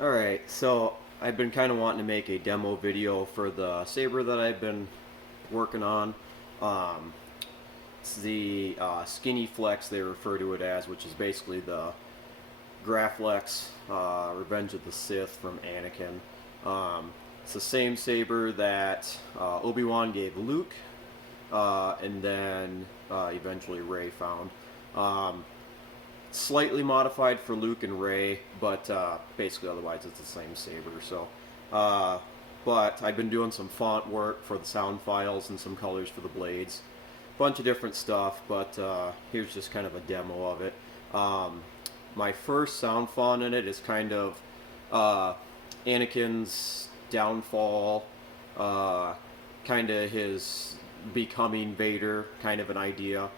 Alright, so I've been kind of wanting to make a demo video for the saber that I've been working on. Um, it's the Skinnyflex, they refer to it as, which is basically the Graflex Revenge of the Sith from Anakin. It's the same saber that Obi-Wan gave Luke, and then eventually Rey found. Um, Slightly modified for Luke and Rey, but basically otherwise it's the same saber. So, but I've been doing some font work for the sound files and some colors for the blades, bunch of different stuff. But here's just kind of a demo of it. My first sound font in it is kind of Anakin's downfall, kind of his becoming Vader, kind of an idea.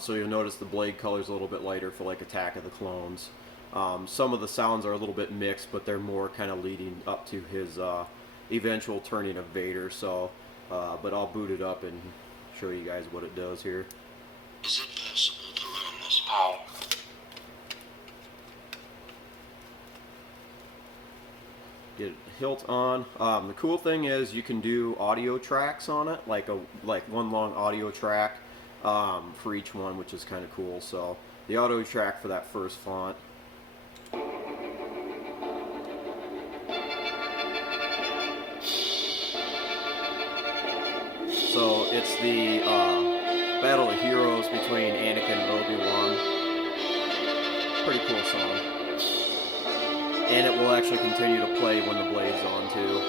So you'll notice the blade color is a little bit lighter for like Attack of the Clones. Some of the sounds are a little bit mixed, but they're more kind of leading up to his eventual turning of Vader. So, but I'll boot it up and show you guys what it does here. Is it possible to learn this power? Get hilt on. The cool thing is you can do audio tracks on it, like one long audio track for each one, which is kind of cool. So the audio track for that first font. So it's the Battle of Heroes between Anakin and Obi-Wan. Pretty cool song. And it will actually continue to play when the blade's on too.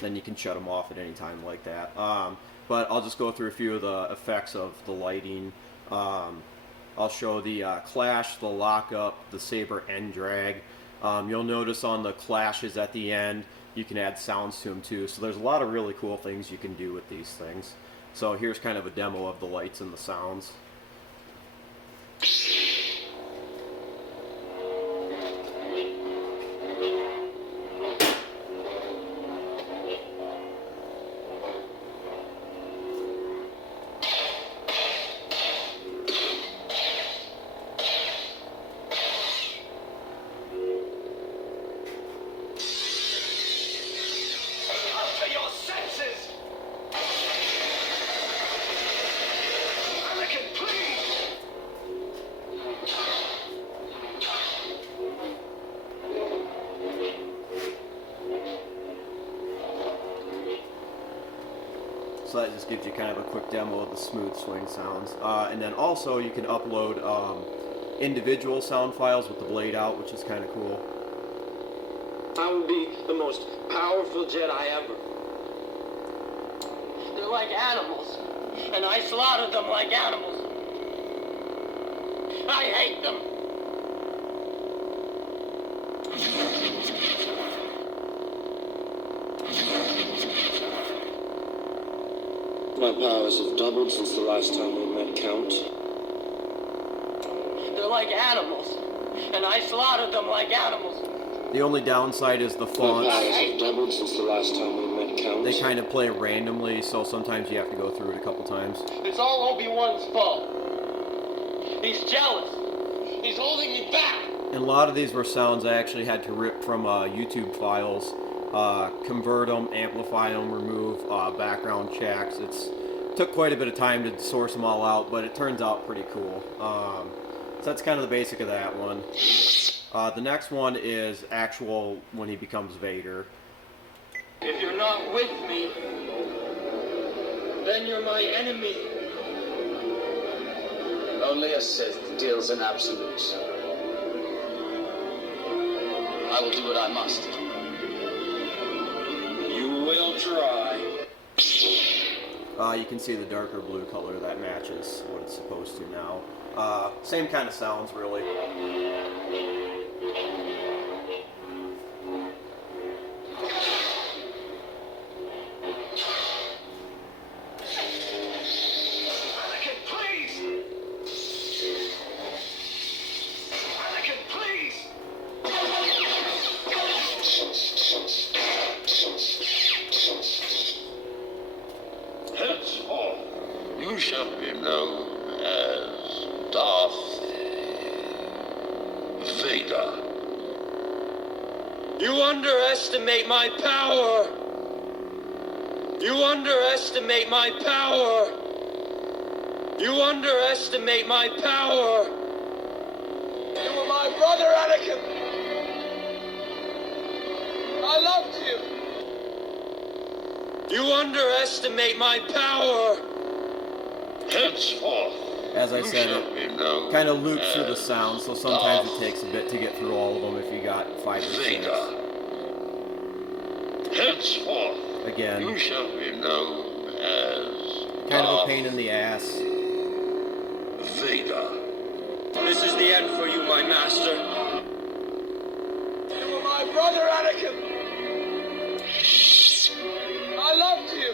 Then you can shut them off at any time like that. But I'll just go through a few of the effects of the lighting. I'll show the clash, the lockup, the saber end drag. You'll notice on the clashes at the end, you can add sounds to them too. So there's a lot of really cool things you can do with these things. So here's kind of a demo of the lights and the sounds. So that just gives you kind of a quick demo of the smooth swing sounds. And then also you can upload individual sound files with the blade out, which is kind of cool. I would be the most powerful Jedi ever. They're like animals, and I slaughtered them like animals. I hate them. My powers have doubled since the last time we met, Count. They're like animals, and I slaughtered them like animals. The only downside is the My fonts. powers have doubled since the last time we met, Count. They kind of play randomly, so sometimes you have to go through it a couple times. It's all Obi-Wan's fault. He's jealous. He's holding me back. And a lot of these were sounds I actually had to rip from YouTube files, convert them, amplify them, remove background checks. It took quite a bit of time to source them all out, but it turns out pretty cool. So that's kind of the basic of that one. The next one is actual when he becomes Vader. If you're not with me, then you're my enemy. Only a Sith deals in absolutes. I will do what I must. You will try. You can see the darker blue color that matches what it's supposed to now. Same kind of sounds, really. shall be known as Darth Vader. You underestimate my power. You underestimate my power. You underestimate my power. You were my brother, Anakin. I loved you. You underestimate my power. Henceforth, As I you said, shall be known kind of loops through the as sound, so sometimes it Darth takes a bit to get through all of them if you got 5 or 6. Vader. Henceforth, Again, you shall be known as kind of a Darth pain in the ass. Vader. This is the end for you, my master. You were my brother, Anakin. I loved you.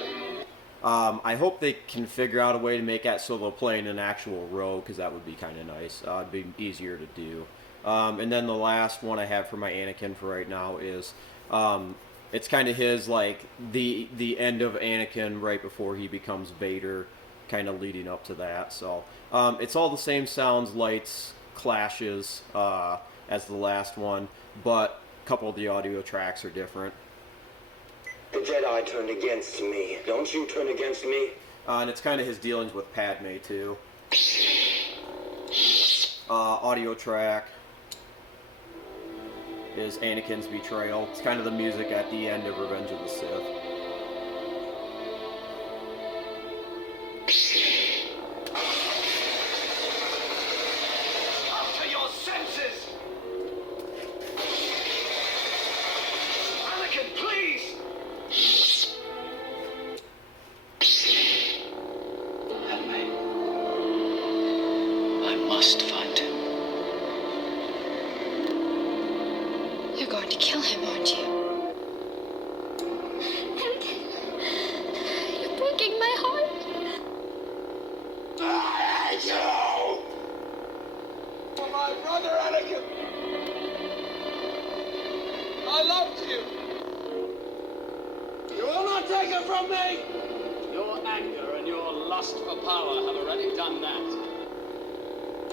I hope they can figure out a way to make that so they'll play in an actual row, because that would be kind of nice. It'd be easier to do. And then the last one I have for my Anakin for right now is, it's kind of his, like, the end of Anakin right before he becomes Vader, kind of leading up to that. So, it's all the same sounds, lights, clashes, as the last one, but a couple of the audio tracks are different. The Jedi turned against me. Don't you turn against me? And it's kind of his dealings with Padme, too. Audio track is Anakin's betrayal. It's kind of the music at the end of Revenge of the Sith. Come to your senses! Anakin, please! Padme. I must find him. You're going to kill him, aren't you? You're breaking my heart. I hate you! For my brother, Anakin! I loved you! You will not take it from me! Your anger and your lust for power have already done that.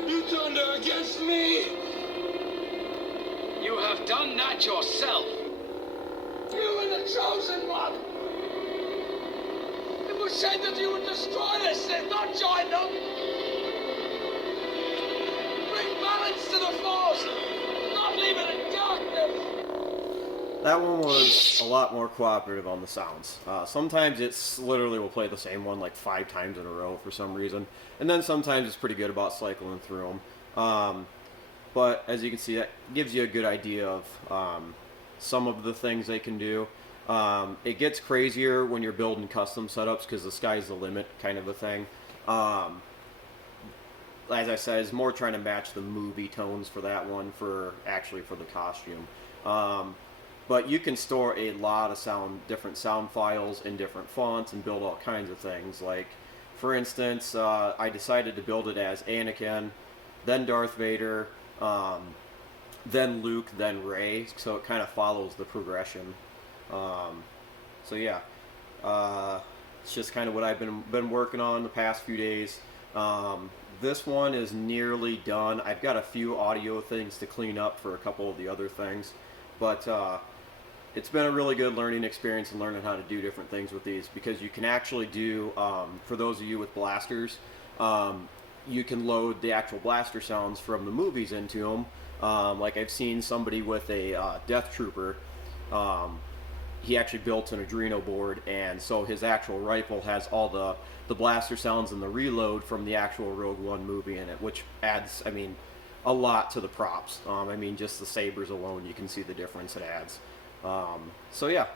You turned her against me! You have done that yourself. You were the chosen one! It was said that you would destroy the Sith, not join them! Bring balance to the Force, not leave it in darkness! That one was a lot more cooperative on the sounds. Sometimes it's literally will play the same one like 5 times in a row for some reason, and then sometimes it's pretty good about cycling through them. But as you can see, that gives you a good idea of some of the things they can do. It gets crazier when you're building custom setups because the sky's the limit kind of a thing. As I said, it's more trying to match the movie tones for that one for the costume. But you can store a lot of different sound files in different fonts and build all kinds of things. Like, for instance, I decided to build it as Anakin, then Darth Vader, then Luke, then Rey, so it kind of follows the progression. So yeah, it's just kind of what I've been working on the past few days. This one is nearly done. I've got a few audio things to clean up for a couple of the other things, but it's been a really good learning experience and learning how to do different things with these, because you can actually do, for those of you with blasters, you can load the actual blaster sounds from the movies into them. Like I've seen somebody with a Death Trooper, he actually built an Adreno board, and so his actual rifle has all the blaster sounds and the reload from the actual Rogue One movie in it, which adds, I mean, a lot to the props. I mean, just the sabers alone, you can see the difference it adds. So yeah,